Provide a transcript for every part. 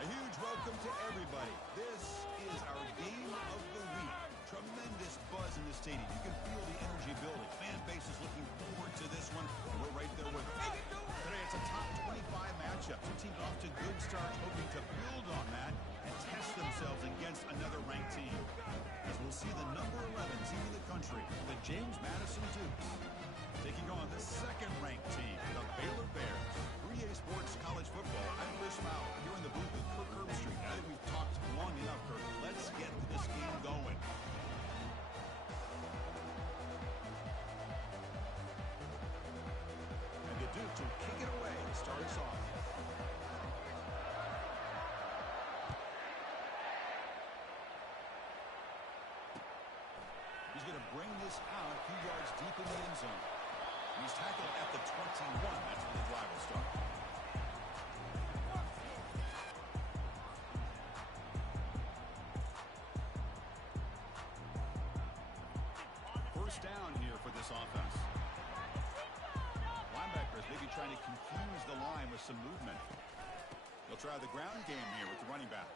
A huge welcome to everybody. This is our game of the week. Tremendous buzz in the stadium. You can feel the energy building. Fan base is looking forward to this one. We're right there with them. Today it's a top 25 matchup. Two teams off to good starts, hoping to build on that and test themselves against another ranked team. As we'll see the number 11 team in the country, the James Madison Dukes, taking on the second-ranked team, the Baylor Bears. 3A Sports College Football. I'm Chris Fowler here in the booth with Kirk Herbstreit. I think we've talked long enough, Kirk. Let's get this game going. And the Dukes will kick it away to start us off. He's going to bring this out a few yards deep in the end zone. He's tackled at the 21. That's where the drive will start. First down here for this offense. Linebackers maybe trying to confuse the line with some movement. They'll try the ground game here with the running back.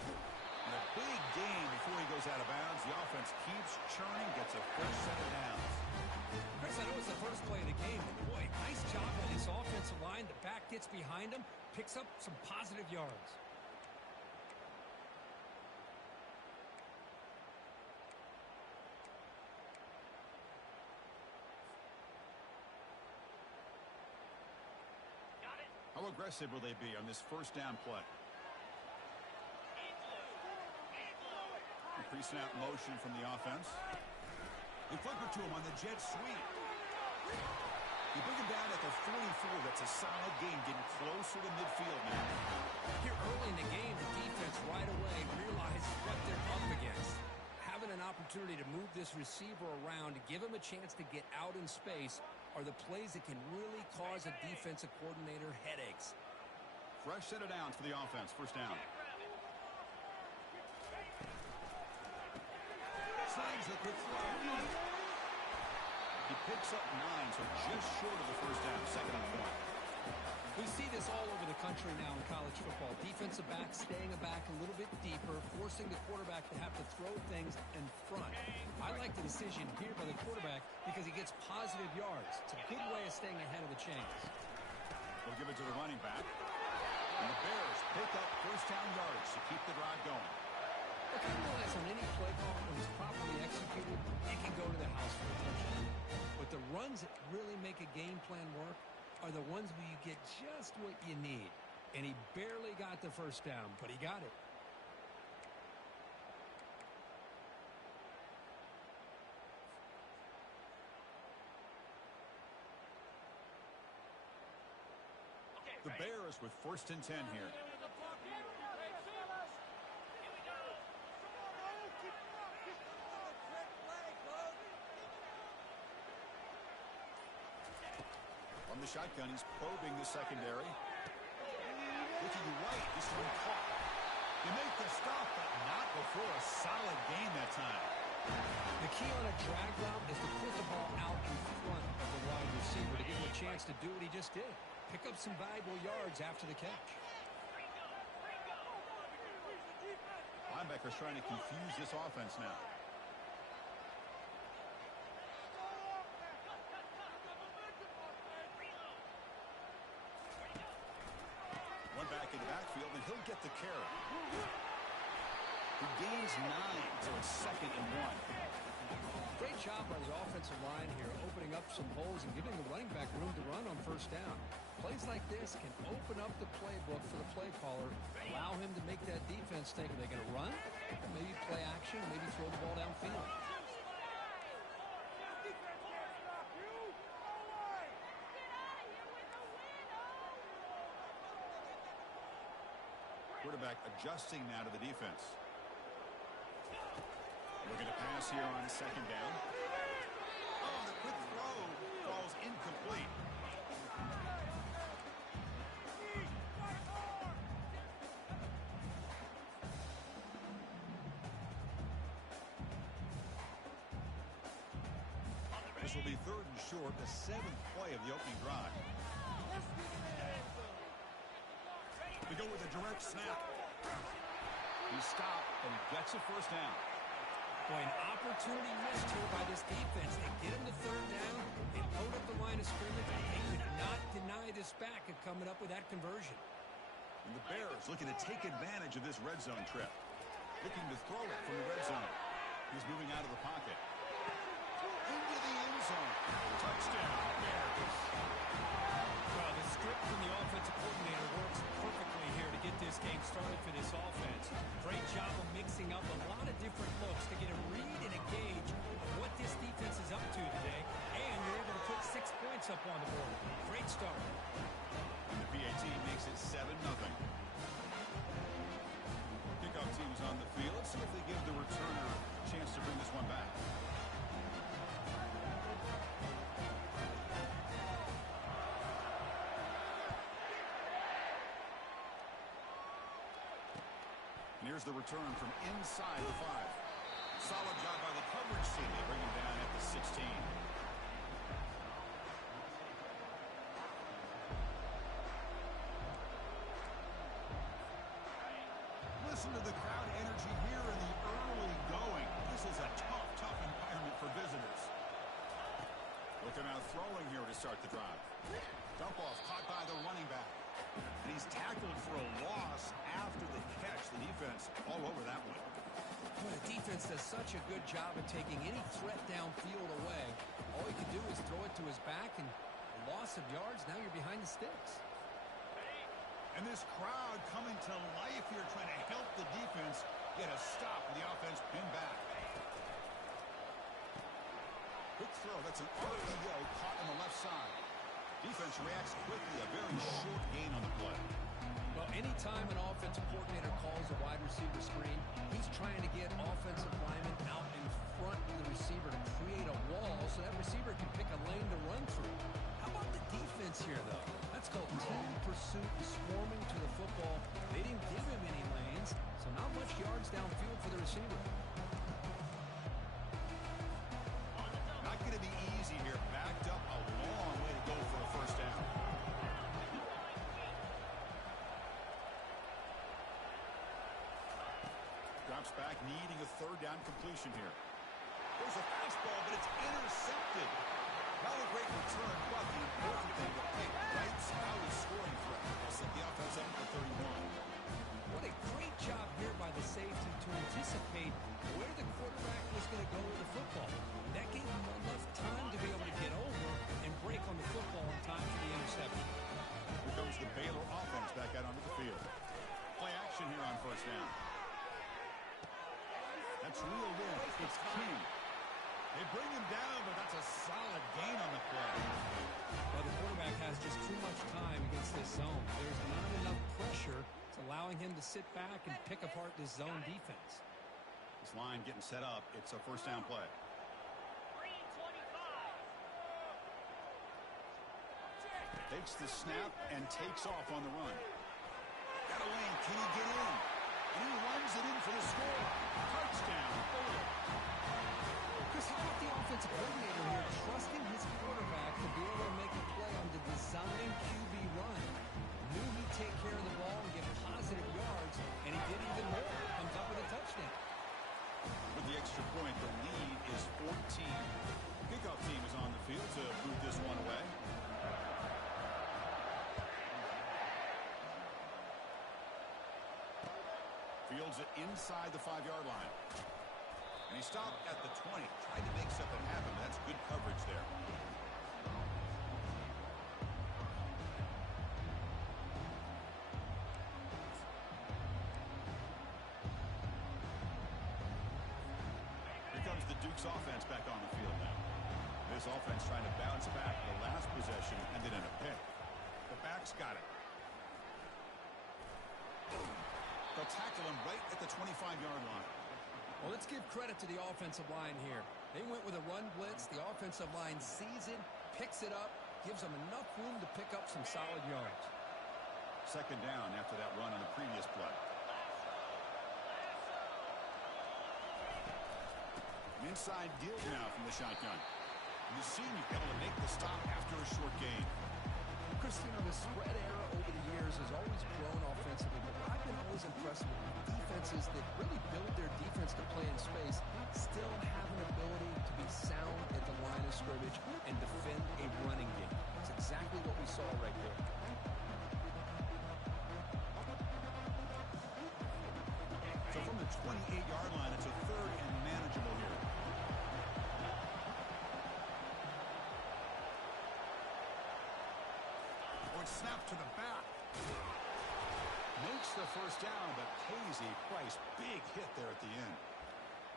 And a big gain before he goes out of bounds. The offense keeps churning, gets a fresh set of downs. Chris, I know it's the first play of the game, but boy, nice job by this offensive line. The back gets behind him, picks up some positive yards. How aggressive will they be on this first down play? Increasing out motion from the offense. They flip it to him on the jet sweep. You bring him down at the 44. That's a solid game, getting closer to midfield now. Here early in the game, the defense right away realizes what they're up against. Having an opportunity to move this receiver around, to give him a chance to get out in space, are the plays that can really cause a defensive coordinator headaches. Fresh set of downs for the offense. First down. Slides the quick throw. He picks up 9, so just short of the first down. Second and 1. We see this all over the country now in college football. Defensive backs staying back a little bit deeper, forcing the quarterback to have to throw things in front. I like the decision here by the quarterback because he gets positive yards. It's a good way of staying ahead of the chains. They'll give it to the running back. And the Bears pick up first down yards to keep the drive going. Look, I realize on any play call, when it's properly executed, it can go to the house for a touchdown. But the runs that really make a game plan work are the ones where you get just what you need. And he barely got the first down, but he got it. The Bears with first and 10 here. On the shotgun, he's probing the secondary. Looking right, this one caught. They make the stop, but not before a solid gain that time. The key on a drag route is to put the ball out in front of the wide receiver to give him a chance to do what he just did. Pick up some valuable yards after the catch. Linebackers trying to confuse this offense now. One back in the backfield, and he'll get the carry. He gains 9, so it's second and 1. Great job by the offensive line here, opening up some holes and giving the running back room to run on first down. Plays like this can open up the playbook for the play caller, allow him to make that defense think, are they going to run? Or maybe play action, maybe throw the ball downfield. Quarterback adjusting now to the defense. Looking to pass here on second down. Oh, the quick throw falls incomplete. This will be third and short, the 7th play of the opening drive. We go with a direct snap. He stopped, and he gets a first down. Boy, an opportunity missed here by this defense. They get him to third down. They load up the line of scrimmage. They could not deny this back of coming up with that conversion. And the Bears looking to take advantage of this red zone trip. Looking to throw it from the red zone. He's moving out of the pocket. Into the end zone. Touchdown, Bears. Well, the script from the offensive coordinator works perfectly here to get this game started for this offense. Great job of mixing up a lot of different looks to get a read and a gauge of what this defense is up to today. And you're able to put 6 points up on the board. Great start. And the PAT makes it 7-0. Kickoff team's on the field. Let's see if they give the returner a chance to bring this one back. And here's the return from inside the 5. Solid job by the coverage team. They bring him down at the 16. Listen to the crowd energy here in the early going. This is a tough environment for visitors. Looking out throwing here to start the drive. Dump off caught by the running back. And he's tackled for a loss after the catch. The defense all over that one. Well, the defense does such a good job of taking any threat downfield away. All he can do is throw it to his back, and a loss of yards, now you're behind the sticks. And this crowd coming to life here, trying to help the defense get a stop with the offense pinned back. Quick throw. That's an RPO caught on the left side. Defense reacts quickly. A very short gain on the play. Well, anytime an offensive coordinator calls a wide receiver screen, he's trying to get offensive linemen out in front of the receiver to create a wall so that receiver can pick a lane to run through. How about the defense here, though? That's called team pursuit, swarming to the football. They didn't give him any lanes, so not much yards downfield for the receiver. Not going to be easy here. Backed up a long way to go for a first down. Drops back, needing a third down completion here. There's a fastball, but it's intercepted. Not a great return, but the important thing to pick rights out of scoring threat. They'll set the offense up for 31. What a great job here by the safety to anticipate where the quarterback was going to go with the football. That gave him enough time to be able to get over and break on the football in time for the interception. Here comes the Baylor offense back out onto the field. Play action here on first down. That's reeled in. It's King. They bring him down, but that's a solid gain on the play. Well, the quarterback has just too much time against this zone. There's not enough pressure. It's allowing him to sit back and pick apart this zone defense. This line getting set up. It's a first down play. Takes the snap and takes off on the run. Got a lane. Can he get in? And he runs it in for the score. Touchdown, Baylor. Chris, how about the offensive coordinator here trusting his quarterback to be able to make a play on the design QB run? Knew he'd take care of the ball and get positive yards, and he did even more. Comes up with a touchdown. With the extra point, the lead is 14. Kickoff team is on the field to boot this one away. Fields it inside the 5-yard line. And he stopped at the 20. Tried to make something happen, but that's good coverage there. Here comes the Duke's offense back on the field now. This offense trying to bounce back. The last possession ended in a pick. The back's got it. They'll tackle him right at the 25-yard line. Well, let's give credit to the offensive line here. They went with a run blitz. The offensive line sees it, picks it up, gives them enough room to pick up some solid yards. Second down after that run on the previous play. An inside deal now from the shotgun. And the senior able to make the stop after a short gain. Chris, you know, the spread era over the years has always grown offensive 28-yard line. It's a third and manageable here. Snap to the back. Makes the first down, but pays a price. Big hit there at the end.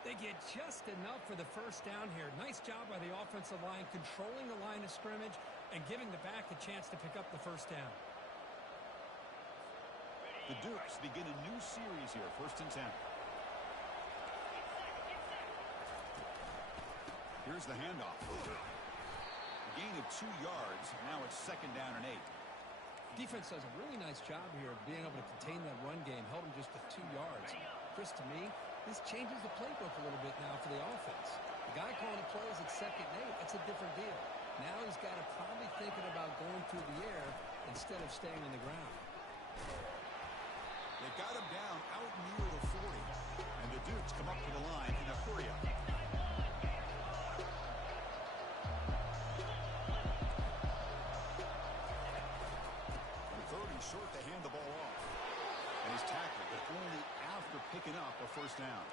They get just enough for the first down here. Nice job by the offensive line, controlling the line of scrimmage and giving the back a chance to pick up the first down. The Dukes begin a new series here, 1st and 10. Here's the handoff. Gain of 2 yards. Now it's 2nd down and 8. Defense does a really nice job here of being able to contain that run game, held him just to 2 yards. Chris, to me, this changes the playbook a little bit now for the offense. The guy calling the plays at 2nd and 8, that's a different deal. Now he's got to probably thinking about going through the air instead of staying on the ground. They got him down out near the 40. And the Dukes come up to the line in a hurry-up. 30 short to hand the ball off. And he's tackled, but only after picking up a first down.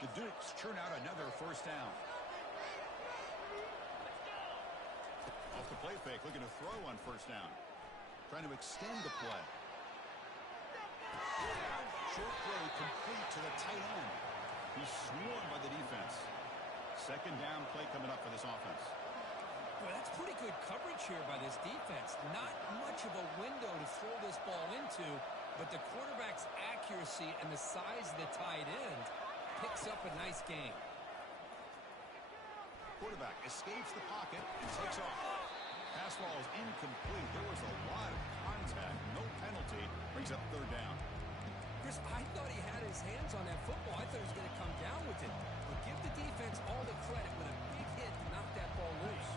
The Dukes churn out another first down. Off the play fake, looking to throw on first down. Trying to extend the play. Short throw complete to the tight end. He's swarmed by the defense. 2nd down play coming up for this offense. Well, that's pretty good coverage here by this defense. Not much of a window to throw this ball into, but the quarterback's accuracy and the size of the tight end picks up a nice game. Quarterback escapes the pocket and takes off. Pass ball is incomplete. There was a lot of contact. No penalty. Brings up 3rd down. Chris, I thought he had his hands on that football. I thought he was going to come down with it. But give the defense all the credit with a big hit to knock that ball loose.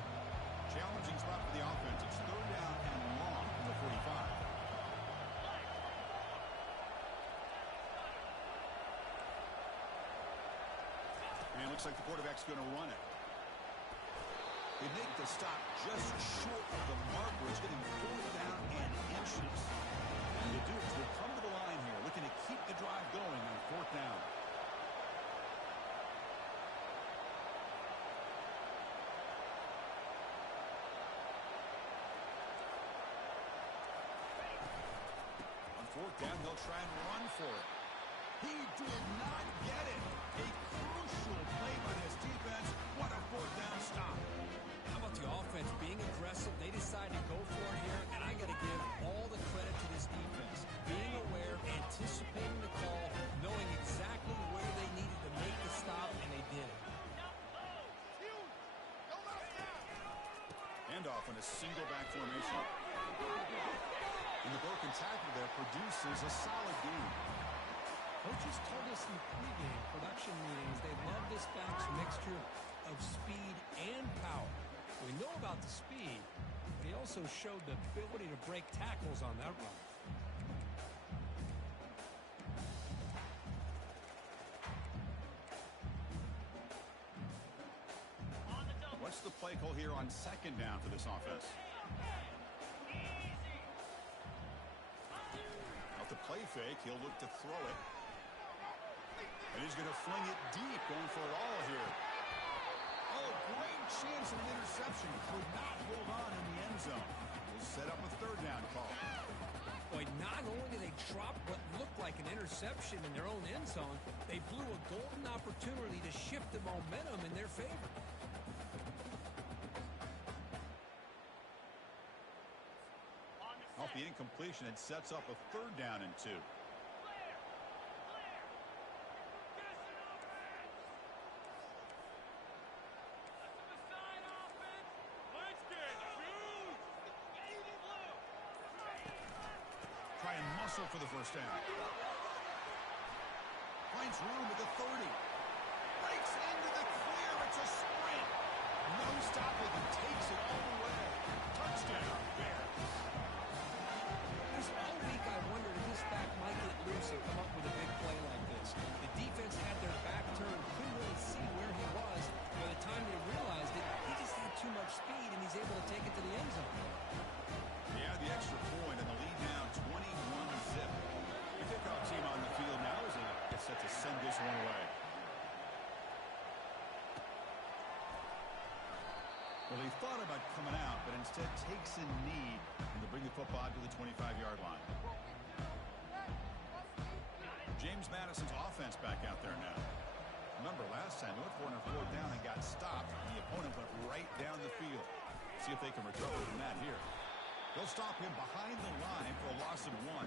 Challenging spot for the offense. It's 3rd down and long from the 45. And looks like the quarterback's going to run it. They make the stop just short of the marker. It's getting 4th down and inches. And the Dukes will come to the line here, looking to keep the drive going on 4th down. On 4th down, they'll try and run for it. He did not get it. A crucial play by this defense. What a 4th down stop. How about the offense being aggressive? They decided to go for it here, and I got to give all the credit to this defense. Being aware, anticipating the call, knowing exactly where they needed to make the stop, and they did it. Handoff in a single back formation. And the broken tackle there produces a solid gain. Coaches told us in pregame production meetings they love this back's mixture of speed and power. We know about the speed, but he also showed the ability to break tackles on that run. What's the play call here on 2nd down for this offense? Out the play fake, he'll look to throw it. And he's going to fling it deep, going for it all here. Oh, great chance of an interception. Could not hold on in the end zone. We'll set up a 3rd down call. Boy, not only did they drop what looked like an interception in their own end zone, they blew a golden opportunity to shift the momentum in their favor. Off the incompletion, it sets up a 3rd down and 2. Try and muscle for the first down. Finds room at the 30. Breaks into the clear. It's a sprint. No stop Well, he thought about coming out, but instead takes a knee and to bring the football to the 25-yard line. James Madison's offense back out there now. Remember, last time they went for it on 4th down and got stopped, and the opponent went right down the field. See if they can recover from that here. They'll stop him behind the line for a loss of 1.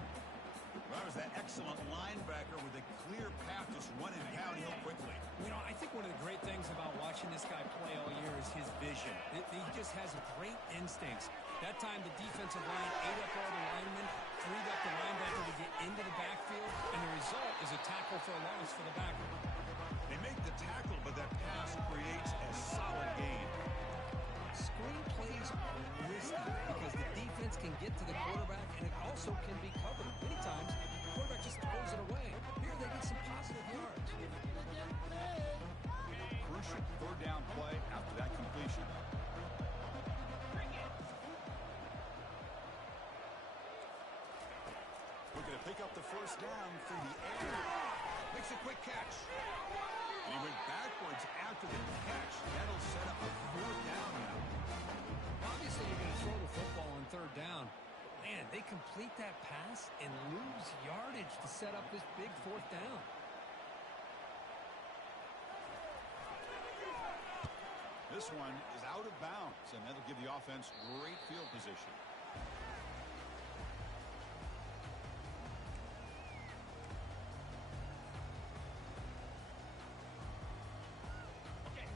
That was that excellent linebacker with a clear path just running downhill quickly. You know, I think one of the great things about watching this guy play all year is his vision. He just has great instincts. That time the defensive line ate up all the linemen, freed up the linebacker to get into the backfield, and the result is a tackle for a loss for the backer. They make the tackle, but that pass creates a solid gain. Screen plays are risky because the defense can get to the quarterback, and it also can be covered. Many times, the quarterback just throws it away. Here they get some positive yards. Crucial 3rd down play after that completion. Looking to pick up the 1st down through the air. Makes a quick catch. And he went backwards after the catch. That'll set up a 4th down now. Obviously, you're going to throw the football on 3rd down. Man, they complete that pass and lose yardage to set up this big 4th down. This one is out of bounds, and that'll give the offense great field position.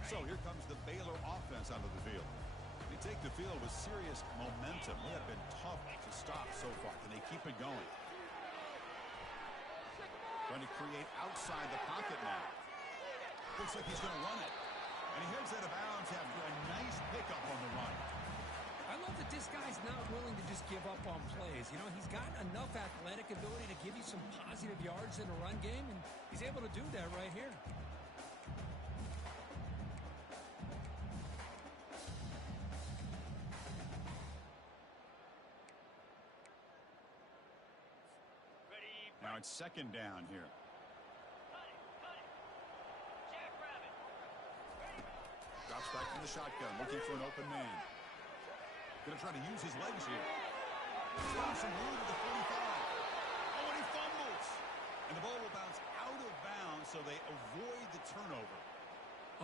So here comes the Baylor offense onto the field. They take the field with serious momentum. They have been tough to stop so far. Can they keep it going? Trying to create outside the pocket now. Looks like he's going to run it. And he heads out of bounds after a nice pickup on the run. I love that this guy's not willing to just give up on plays. You know, he's got enough athletic ability to give you some positive yards in the run game, and he's able to do that right here. Now it's 2nd down here. Drops back from the shotgun, looking for an open man. Going to try to use his legs here. Throwing some room at the 45. Oh, and he fumbles. And the ball will bounce out of bounds, so they avoid the turnover.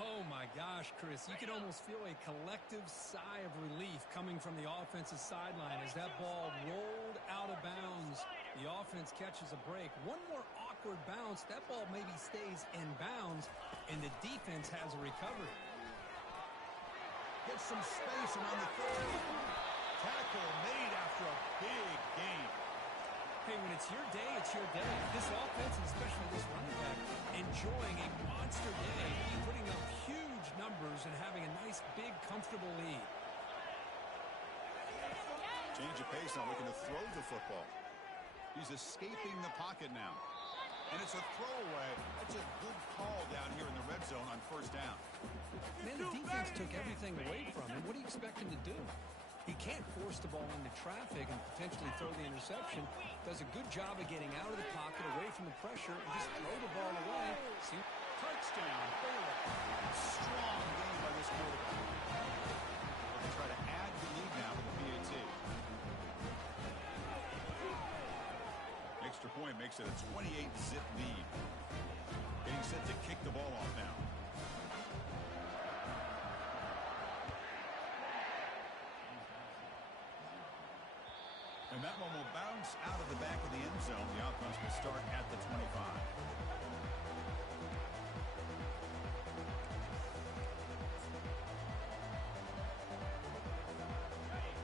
Oh, my gosh, Chris. You can almost feel a collective sigh of relief coming from the offensive sideline as that ball rolled out of bounds. The offense catches a break. One more awkward bounce. That ball maybe stays in bounds, and the defense has a recovery. Gets some space around the 30. Tackle made after a big gain. Hey, when it's your day, it's your day. This offense, and especially this running back, enjoying a monster day, putting up huge numbers and having a nice, big, comfortable lead. Change of pace now, looking to throw the football. He's escaping the pocket now. And it's a throwaway. That's a good call down here in the red zone on 1st down. Man, the defense took everything away from him. What do you expect him to do? He can't force the ball into traffic and potentially throw the interception. Does a good job of getting out of the pocket, away from the pressure, and just throw the ball away. See? Touchdown, Baylor. Strong game by this quarterback. They'll try to add the lead now with the PAT. Extra point makes it a 28-zip lead. Getting set to kick the ball off now. And that one will bounce out of the back of the end zone. The offense will start at the 25.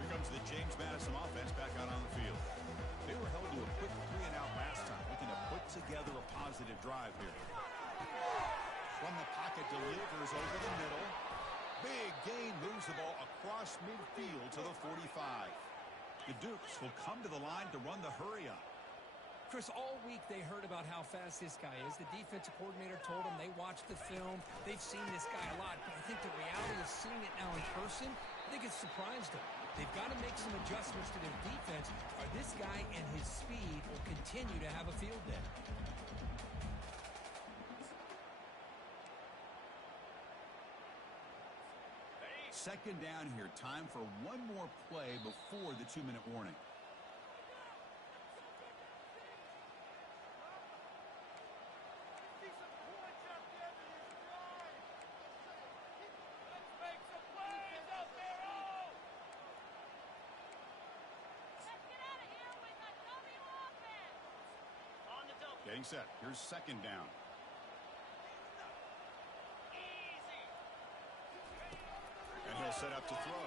Here comes the James Madison offense back out on the field. They were held to a quick 3-and-out last time, looking to put together a positive drive here. From the pocket, delivers over the middle. Big gain, moves the ball across midfield to the 45. The Dukes will come to the line to run the hurry-up. Chris, all week they heard about how fast this guy is. The defensive coordinator told them they watched the film. They've seen this guy a lot. But I think the reality of seeing it now in person, I think it's surprised them. They've got to make some adjustments to their defense, or this guy and his speed will continue to have a field day. Second down here. Time for one more play before the 2-minute warning. Getting set. Here's second down. And he'll set up to throw.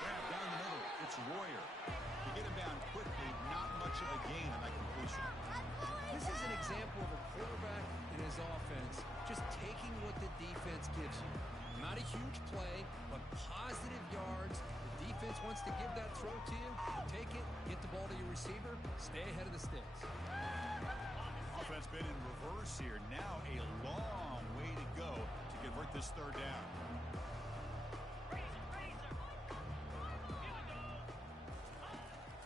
Grab down the middle. It's Royer. To get him down quickly, not much of a gain on that completion. This is an example of a quarterback and his offense just taking what the defense gives you. Not a huge play, but positive yards. The defense wants to give that throw to you. Take it, get the ball to your receiver, stay ahead of the sticks. Offense been in reverse here. Now a long way to go to convert this third down.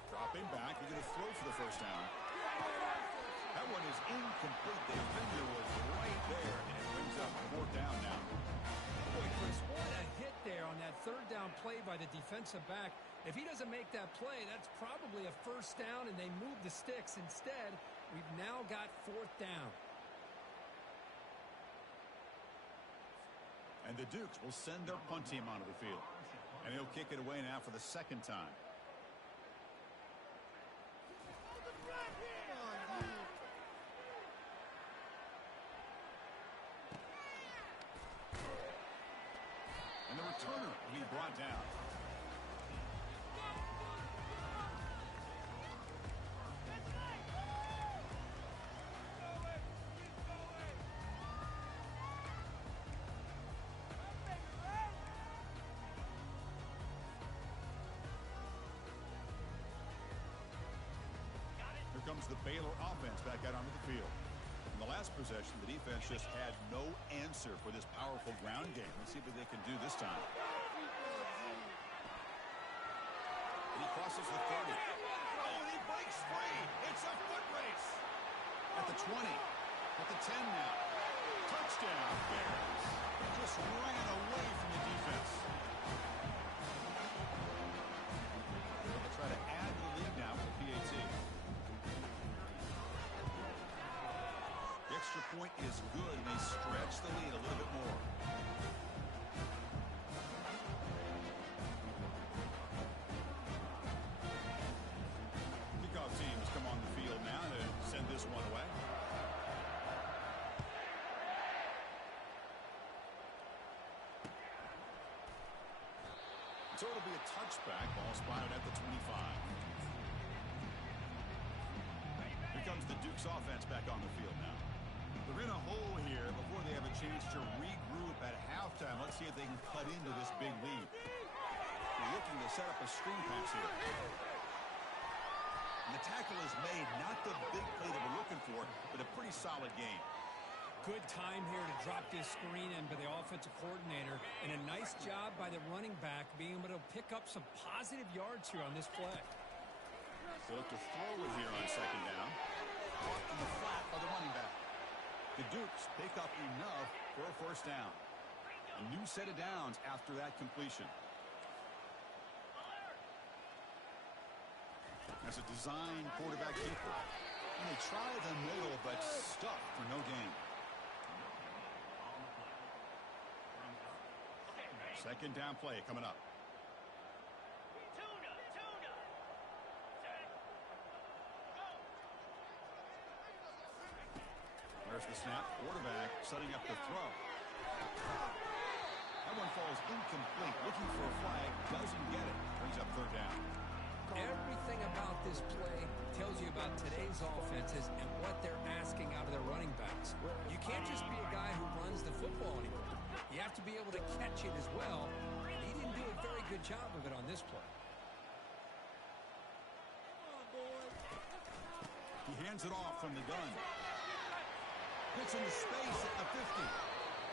Dropping back, you're going to throw for the first down. That one is incomplete. The defender was right there, and it brings up fourth down now. Boy, Chris, what a hit there on that third down play by the defensive back. If he doesn't make that play, that's probably a first down, and they move the sticks. Instead, we've now got fourth down. And the Dukes will send their punt team onto the field. And he'll kick it away now for the second time. And the returner will be brought down. Here comes the Baylor offense back out onto the field. In the last possession, the defense just had no answer for this powerful ground game. Let's see what they can do this time. And he crosses the 30. Oh, and he breaks free. It's a foot race. At the 20. At the 10 now. Touchdown, Bears. Just ran away from the defense. They'll try to add to the lead now with the PAT. Extra point is good, and they stretch the lead a little bit more. Kickoff team has come on the field now to send this one away. So it'll be a touchback. Ball spotted at the 25. Here comes the Dukes offense back on the field now. They're in a hole here before they have a chance to regroup at halftime. Let's see if they can cut into this big lead. They're looking to set up a screen pass here. And the tackle is made. Not the big play that we're looking for, but a pretty solid game. Good time here to drop this screen in by the offensive coordinator, and a nice job by the running back being able to pick up some positive yards here on this play. They look to throw it here on second down. Caught in the flat by the running back. The Dukes pick up enough for a first down. A new set of downs after that completion. That's a design quarterback keeper. And they try the middle, but stuck for no gain. Second down play coming up. There's the snap. Quarterback setting up the throw. That one falls incomplete. Looking for a flag. Doesn't get it. Brings up third down. Everything about this play tells you about today's offenses and what they're asking out of their running backs. You can't just be a guy who runs the football anymore. You have to be able to catch it as well, and he didn't do a very good job of it on this play. He hands it off from the gun. Gets into space at the 50.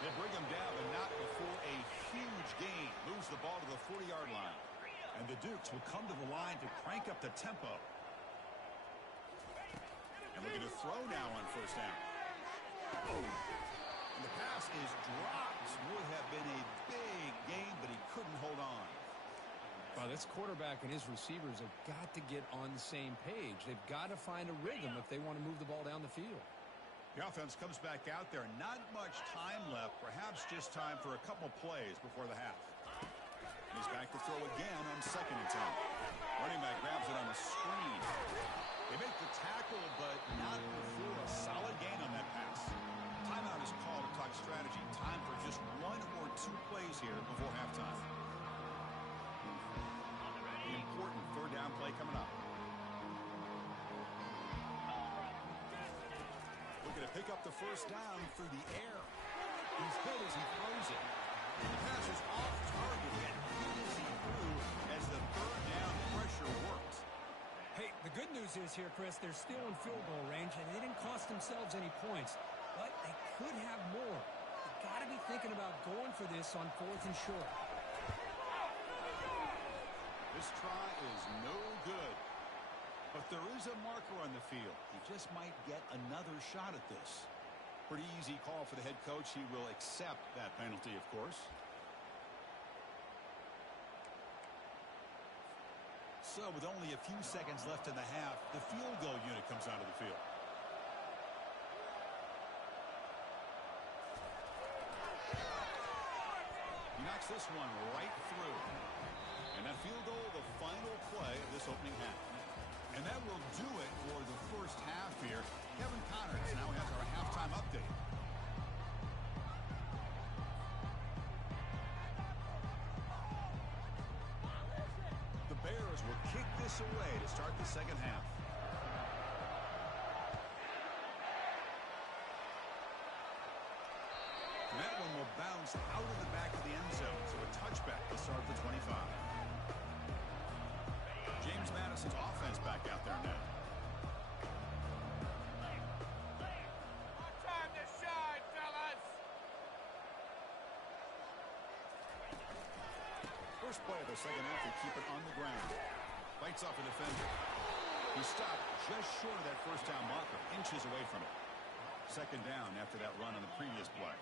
They bring him down, but not before a huge gain. Moves the ball to the 40-yard line. And the Dukes will come to the line to crank up the tempo. And looking to throw now on first down. Oh. And the pass is dropped. Would have been a this quarterback and his receivers have got to get on the same page. They've got to find a rhythm if they want to move the ball down the field. The offense comes back out there. Not much time left. Perhaps just time for a couple plays before the half. He's back to throw again on 2nd and 10. Running back grabs it on the screen. They make the tackle, but not before a solid gain on that pass. Timeout is called to talk strategy. Time for just 1 or 2 plays here before halftime. The important 3rd down play coming up. Looking to pick up the 1st down through the air. He's hit as he throws it. The pass is off target, yet hit as he threw as the 3rd down pressure works. Hey, the good news is here, Chris, they're still in field goal range, and they didn't cost themselves any points. But they could have more. They've got to be thinking about going for this on 4th and short. This try is no good. But there is a marker on the field. He just might get another shot at this. Pretty easy call for the head coach. He will accept that penalty, of course. So with only a few seconds left in the half, the field goal unit comes onto the field. He knocks this one right through. And that field goal, the final play of this opening half. And that will do it for the 1st half here. Kevin Connors now has our halftime update. The Bears will kick this away to start the 2nd half. And that one will bounce out of the back of the end zone, so a touchback to start the 25. James Madison's offense back out there now. Time to shine, fellas! First play of the 2nd half, they keep it on the ground. Fights off a defender. He stopped just short of that 1st down marker, inches away from it. 2nd down after that run on the previous play.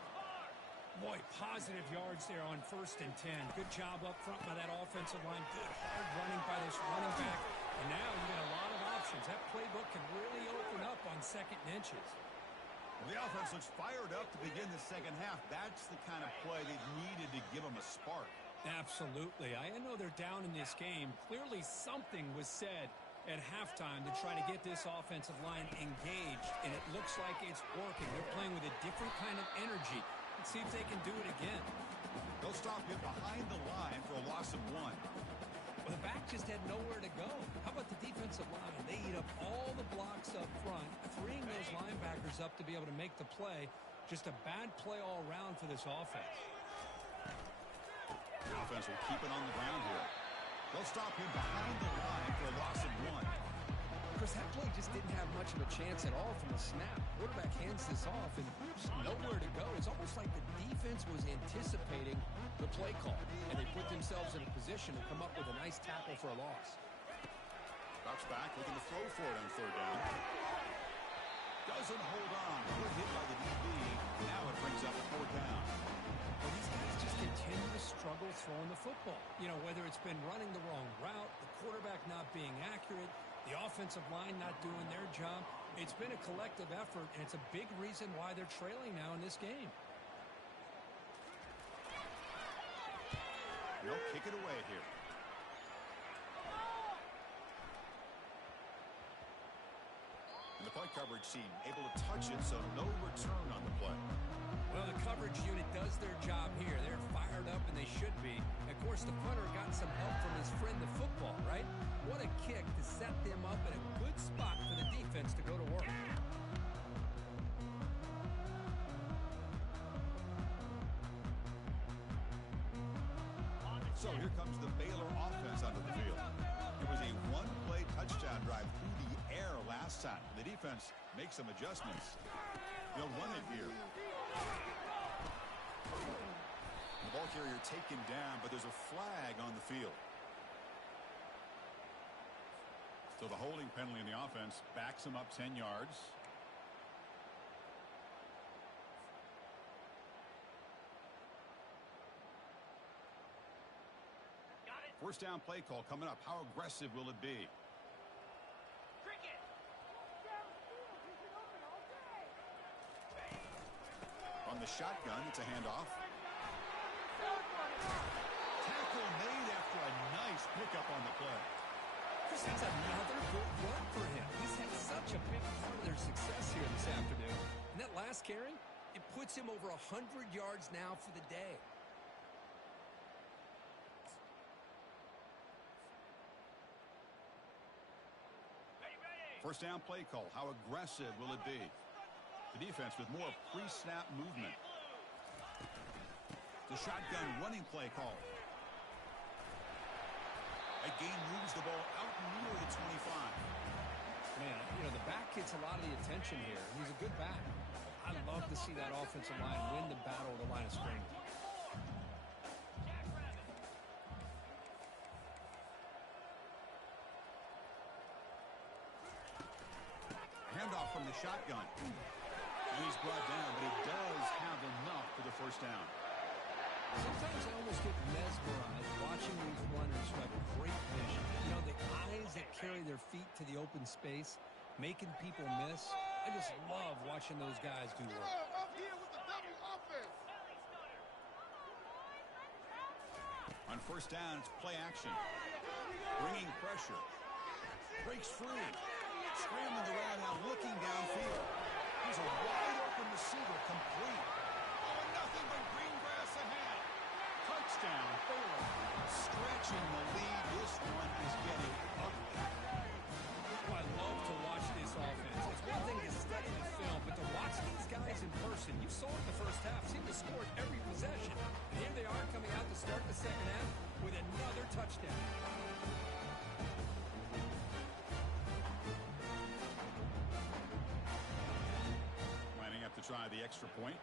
Boy, positive yards there on 1st and 10. Good job up front by that offensive line. Good hard running by this running back. And now you got a lot of options. That playbook can really open up on 2nd and inches. Well, the offense looks fired up to begin the 2nd half. That's the kind of play they needed to give them a spark. Absolutely. I know they're down in this game. Clearly something was said at halftime to try to get this offensive line engaged, and it looks like it's working. They're playing with a different kind of energy. Let's see if they can do it again. They'll stop him behind the line for a loss of 1. Well, the back just had nowhere to go. How about the defensive line? They eat up all the blocks up front, freeing those linebackers up to be able to make the play. Just a bad play all around for this offense. The offense will keep it on the ground here. They'll stop him behind the line for a loss of 1. Chris, that play just didn't have much of a chance at all from the snap. Quarterback hands this off and just nowhere to go. It's almost like the defense was anticipating the play call, and they put themselves in a position to come up with a nice tackle for a loss. Drops back, looking to throw for it on 3rd down. Doesn't hold on. Good hit by the DB. Now it brings up 4th down. Well, these guys just continue to struggle throwing the football. You know, whether it's been running the wrong route, the quarterback not being accurate, the offensive line not doing their job. It's been a collective effort, and it's a big reason why they're trailing now in this game. They'll kick it away here. And the play coverage team able to touch it, so no return on the play. Well, the coverage unit does their job here. They're fired up, and they should be. Of course, the punter got some help from his friend, the football, right? What a kick to set them up in a good spot for the defense to go to work. So here comes the Baylor offense onto the field. It was a 1-play touchdown drive through the air last time. The defense makes some adjustments. They'll run it here. The ball carrier taken down, but there's a flag on the field. So the holding penalty in the offense backs them up 10 yards. First down play call coming up. How aggressive will it be? On the shotgun, it's a handoff. Tackle made after a nice pickup on the play. Chris, that's another good run for him. He's had such a big part of their success here this afternoon. And that last carry, it puts him over 100 yards now for the day. First down play call. How aggressive will it be? The defense with more pre-snap movement. The shotgun running play call. A gain moves the ball out near the 25. Man, you know, the back gets a lot of the attention here. He's a good back. I love to see that offensive line win the battle of the line of scrimmage. Handoff from the shotgun. And he's brought down, but he does have enough for the first down. Sometimes I almost get mesmerized watching these runners who have great vision. You know, the eyes that carry their feet to the open space, making people miss. I just love watching those guys do work. On first down, it's play action. Bringing pressure. Breaks free. Scrambling around now, looking downfield. He's a wide open receiver, complete. Oh, nothing but green grass ahead. Touchdown, Baylor. Stretching the lead. This one is getting ugly. Oh, I love to watch this offense. It's one thing to study the film, but to watch these guys in person, you saw it in the first half, seemed to score every possession. And here they are coming out to start the second half with another touchdown. Lining up to try the extra point.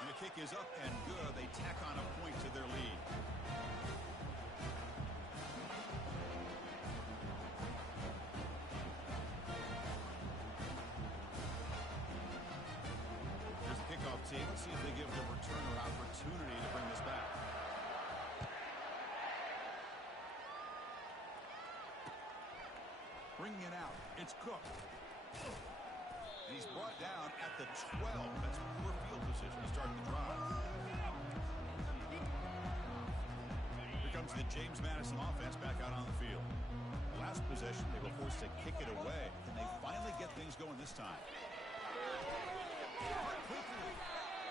And the kick is up and good. They tack on a point to their lead. Here's the kickoff team. Let's see if they give the returner opportunity to bring this back. Bringing it out. It's Cook. And he's brought down at the 12. That's poor field position to start the drive. Here comes the James Madison offense back out on the field. Last possession, they were forced to kick it away. Can they finally get things going this time? Quickly.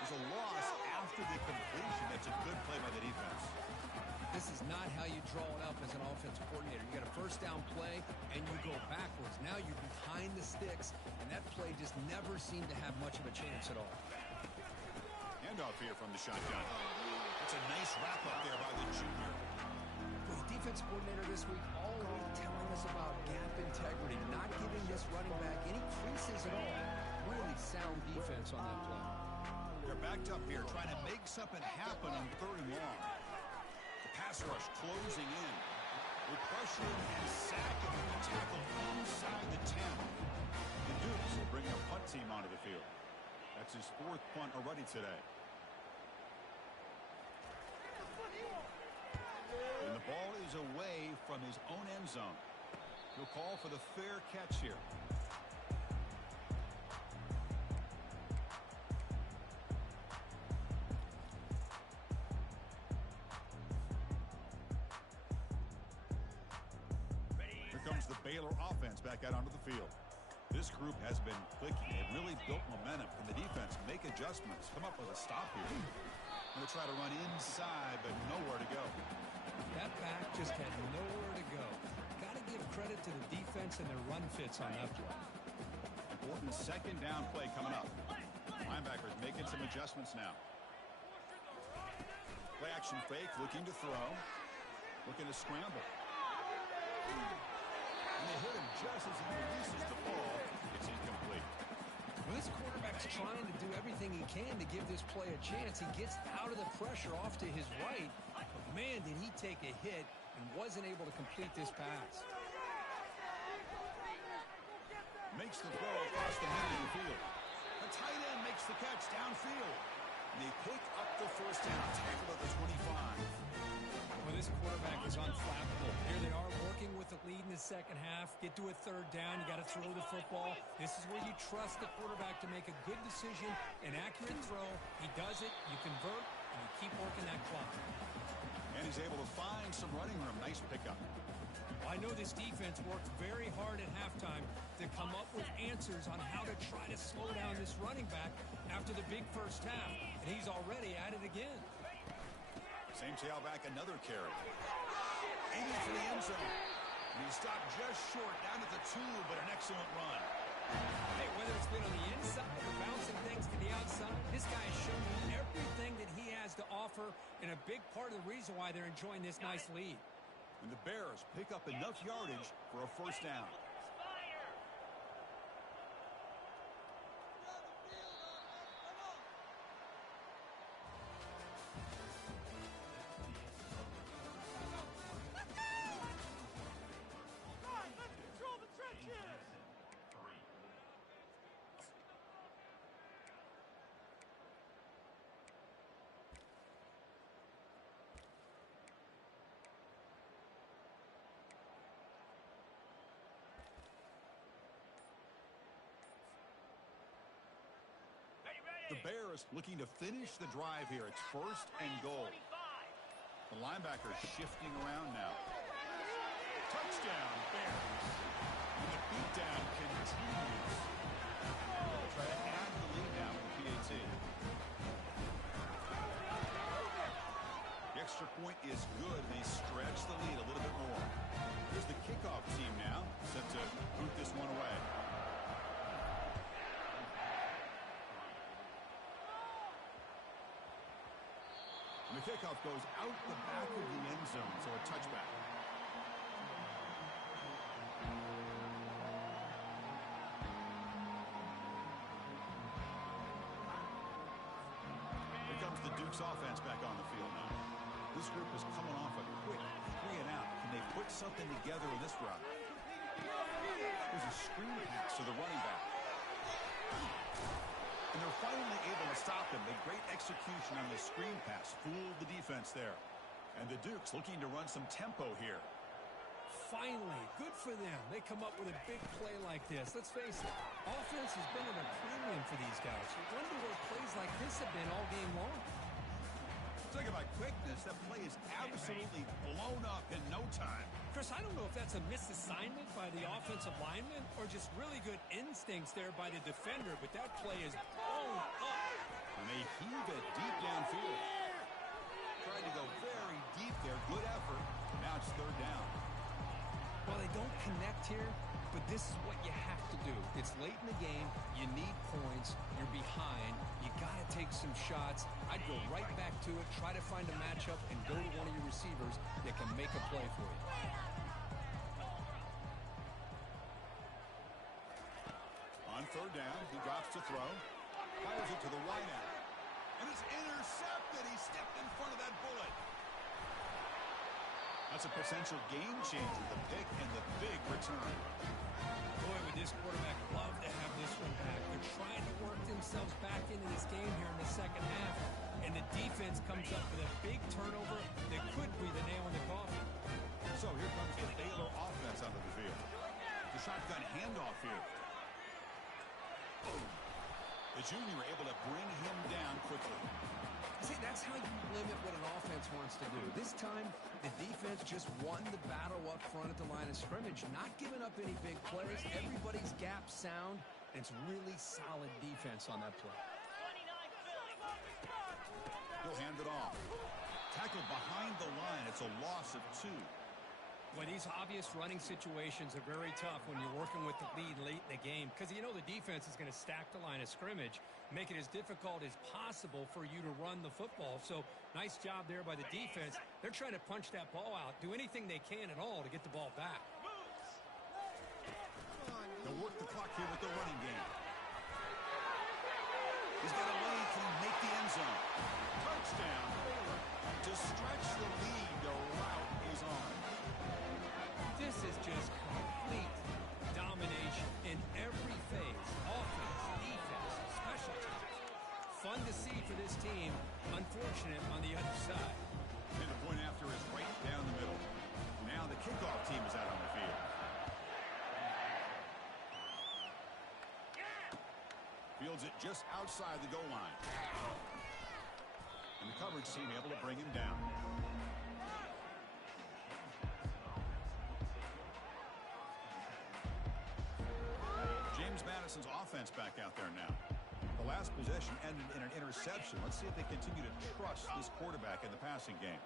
There's a loss after the completion. That's a good play by the defense. This is not how you draw it up as an offensive coordinator. You got a first down play, and you go backwards. Now you're behind the sticks, and that play just never seemed to have much of a chance at all. Handoff here from the shotgun. That's a nice wrap-up there by the junior. Well, the defense coordinator this week already telling us about gap integrity, not giving this running back any creases at all. Really sound defense on that play. They're backed up here, trying to make something happen on third and long. Pass rush closing in. With pressure and sack and the tackle inside the 10. The Dukes will bring a punt team onto the field. That's his fourth punt already today. And the ball is away from his own end zone. He'll call for the fair catch here. The Baylor offense back out onto the field. This group has been clicking. They've really built momentum. Can the defense make adjustments? Come up with a stop here. Going to try to run inside, but nowhere to go. That back just had nowhere to go. Got to give credit to the defense and their run fits on that play. Important second down play coming up. Linebackers making some adjustments now. Play action fake, looking to throw. Looking to scramble. And they hit him just as he releases the ball. It's incomplete. Well, this quarterback's trying to do everything he can to give this play a chance. He gets out of the pressure off to his right. But man, did he take a hit and wasn't able to complete this pass. Makes the throw across the middle of the field. The tight end makes the catch downfield. They pick up the first down, tackle at the 25. Well, this quarterback is unflappable. Here they are working with the lead in the second half. Get to a third down. You got to throw the football. This is where you trust the quarterback to make a good decision, an accurate throw. He does it. You convert, and you keep working that clock. And he's able to find some running room. Nice pickup. I know this defense worked very hard at halftime to come up with answers on how to try to slow down this running back after the big first half. And he's already at it again. Same tailback, another carry. Aiming for the end zone. And he stopped just short, down at the 2, but an excellent run. Hey, whether it's been on the inside or bouncing things to the outside, this guy has shown you everything that he has to offer, and a big part of the reason why they're enjoying this nice lead. And the Bears pick up enough yardage for a first down. The Bears looking to finish the drive here. It's first and goal. The linebacker shifting around now. Touchdown, Bears. And the beatdown continues. They'll try to add the lead now with the PAT. The extra point is good. They stretch the lead a little bit more. Here's the kickoff team now, set to boot this one away. And the kickoff goes out the back of the end zone, so a touchback. Here comes the Duke's offense back on the field now. This group is coming off a quick 3 and out. Can they put something together in this route? There's a screen pass to the running back. And they're finally able to stop him. The great execution on the screen pass fooled the defense there. And the Dukes looking to run some tempo here. Finally, good for them. They come up with a big play like this. Let's face it, offense has been at a premium for these guys. You wonder where plays like this have been all game long. Talk about quickness. That play is absolutely blown up in no time. Chris, I don't know if that's a misassignment by the offensive lineman or just really good instincts there by the defender, but that play is blown up. And they heave it deep downfield. Tried to go very deep there. Good effort. Now it's third down. Well, they don't connect here, but this is what you have to do. It's late in the game. You need points. You're behind. You got to take some shots. I'd go right back to it, try to find a matchup, and go to one of your receivers that can make a play for you. On third down, he drops to throw. Fires it to the wide out. And it's intercepted. He stepped in front of that bullet. That's a potential game changer, the pick and the big return. Boy, would this quarterback love to have this one back. They're trying to work themselves back into this game here in the second half. And the defense comes up with a big turnover that could be the nail in the coffin. So here comes the Baylor offense onto the field. The shotgun handoff here. The junior able to bring him down quickly. See, that's how you limit what an offense wants to do. This time, the defense just won the battle up front at the line of scrimmage, not giving up any big plays. Everybody's gap sound, and it's really solid defense on that play. He'll hand it off. Tackled behind the line. It's a loss of 2. Well, these obvious running situations are very tough when you're working with the lead late in the game because you know the defense is going to stack the line of scrimmage, make it as difficult as possible for you to run the football. So nice job there by the defense. They're trying to punch that ball out, do anything they can at all to get the ball back. They'll work the clock here with the running game. He's got a lane. Can he make the end zone? Touchdown, Baylor. To stretch the lead, the route is on. This is just complete domination in every phase. Offense, defense, special teams. Fun fun to see for this team. Unfortunate on the other side. And the point after is right down the middle. Now the kickoff team is out on the field. Fields it just outside the goal line. And the coverage team able to bring him down. James Madison's offense back out there now. The last possession ended in an interception. Let's see if they continue to trust this quarterback in the passing game.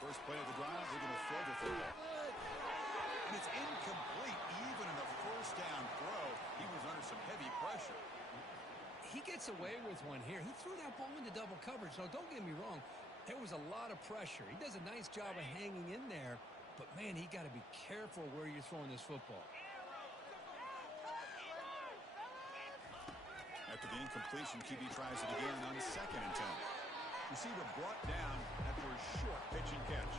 First play of the drive, they're going to throw the football. And it's incomplete. Even in a first down throw, he was under some heavy pressure. He gets away with one here. He threw that ball into double coverage. Now, don't get me wrong. There was a lot of pressure. He does a nice job of hanging in there. But, man, he got to be careful where you're throwing this football. After the incompletion, QB tries it again on 2nd and 10. Receiver brought down after a short pitch and catch.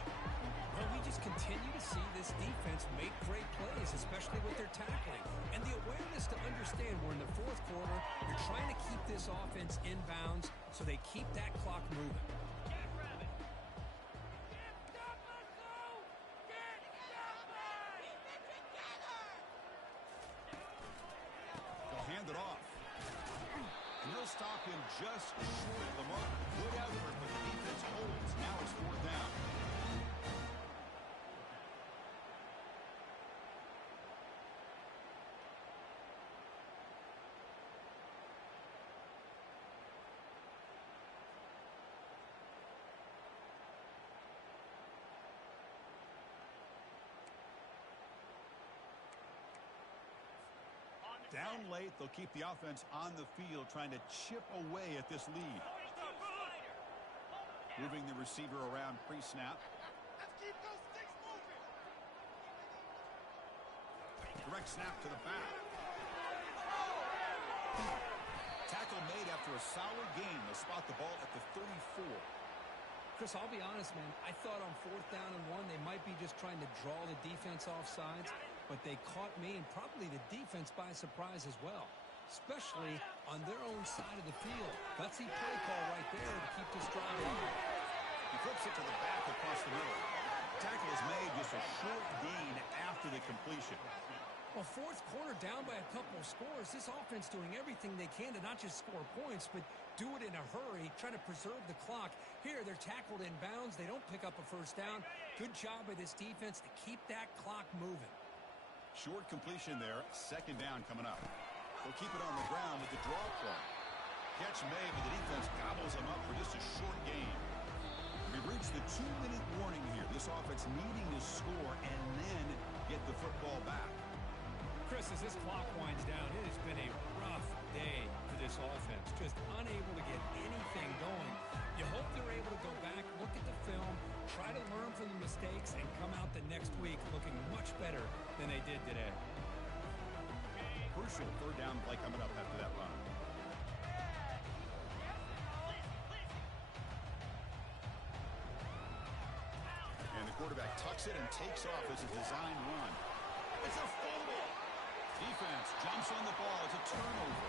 Well, we just continue to see this defense make great plays, especially with their tackling. And the awareness to understand we're in the 4th quarter, you're trying to keep this offense in bounds so they keep that clock moving. They'll hand it off. And they'll stop him just short of the mark. Good effort, but the defense holds. Now it's 4th down. Down late, they'll keep the offense on the field, trying to chip away at this lead. Moving the receiver around pre-snap. Direct snap to the back. Tackle made after a solid game. They'll spot the ball at the 34. Chris, I'll be honest, man. I thought on 4th down and 1, they might be just trying to draw the defense off sides, but they caught me and probably the defense by surprise as well, especially on their own side of the field. Gutsy play call right there to keep this drive alive. He flips it to the back across the middle. Tackle is made, just a short gain after the completion. Well, 4th quarter down by a couple of scores. This offense doing everything they can to not just score points, but do it in a hurry, try to preserve the clock. Here, they're tackled in bounds. They don't pick up a first down. Good job by this defense to keep that clock moving. Short completion there. 2nd down coming up. They'll keep it on the ground with the draw play. Catch made, but the defense gobbles them up for just a short gain. We've reached the 2-minute warning here. This offense needing to score and then get the football back. Chris, as this clock winds down, it has been a rough day for this offense. Just unable to get anything going. You hope they're able to go back, look at the film, try to learn from the mistakes, and come out the next week looking much better than they did today. Crucial 3rd down play coming up after that run. And the quarterback tucks it and takes off as a design run. It's a fumble. Defense jumps on the ball. It's a turnover.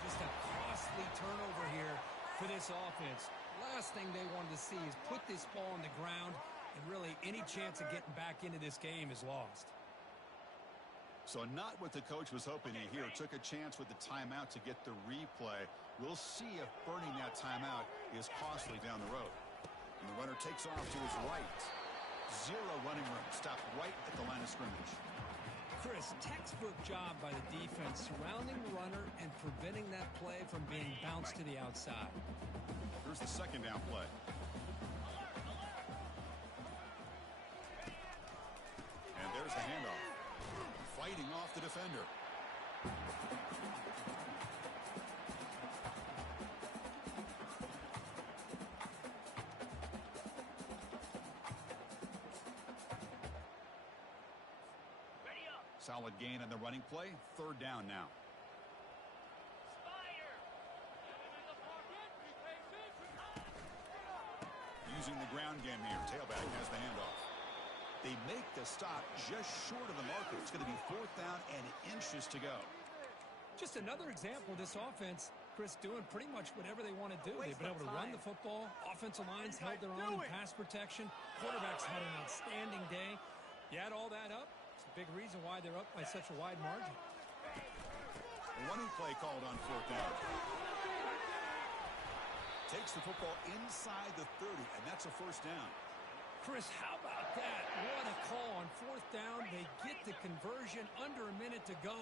Just a costly turnover here for this offense. Last thing they wanted to see is put this ball on the ground, and really any chance of getting back into this game is lost. So not what the coach was hoping to hear. Took a chance with the timeout to get the replay. We'll see if burning that timeout is costly down the road. And the runner takes off to his right. 0 running room. Stopped right at the line of scrimmage. Chris, textbook job by the defense surrounding the runner and preventing that play from being bounced to the outside. Here's the 2nd down play. And there's the handoff. Fighting off the defender. Solid gain on the running play. 3rd down now. Using the ground game here. Tailback has the handoff. They make the stop just short of the marker. It's going to be 4th down and inches to go. Just another example of this offense, Chris, doing pretty much whatever they want to do. They've been able to run the football. Offensive lines held their own in pass protection. Quarterbacks had an outstanding day. You add all that up, it's a big reason why they're up by such a wide margin. Running play called on 4th down. Takes the football inside the 30, and that's a 1st down. Chris, how about that? What a call on 4th down. They get the conversion under a minute to go,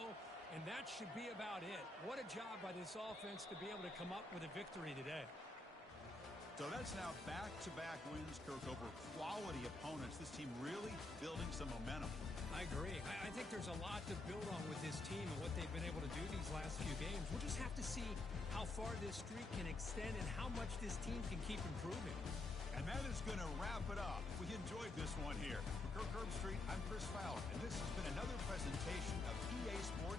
and that should be about it. What a job by this offense to be able to come up with a victory today. So that's now back-to-back wins, Kirk, over quality opponents. This team really building some momentum. I agree. I think there's a lot to build on with this team and what they've been able to do these last few games. We'll just have to see how far this streak can extend and how much this team can keep improving. And that is going to wrap it up. We enjoyed this one here. For Kirk Herbstreit, I'm Chris Fowler, and this has been another presentation of EA Sports.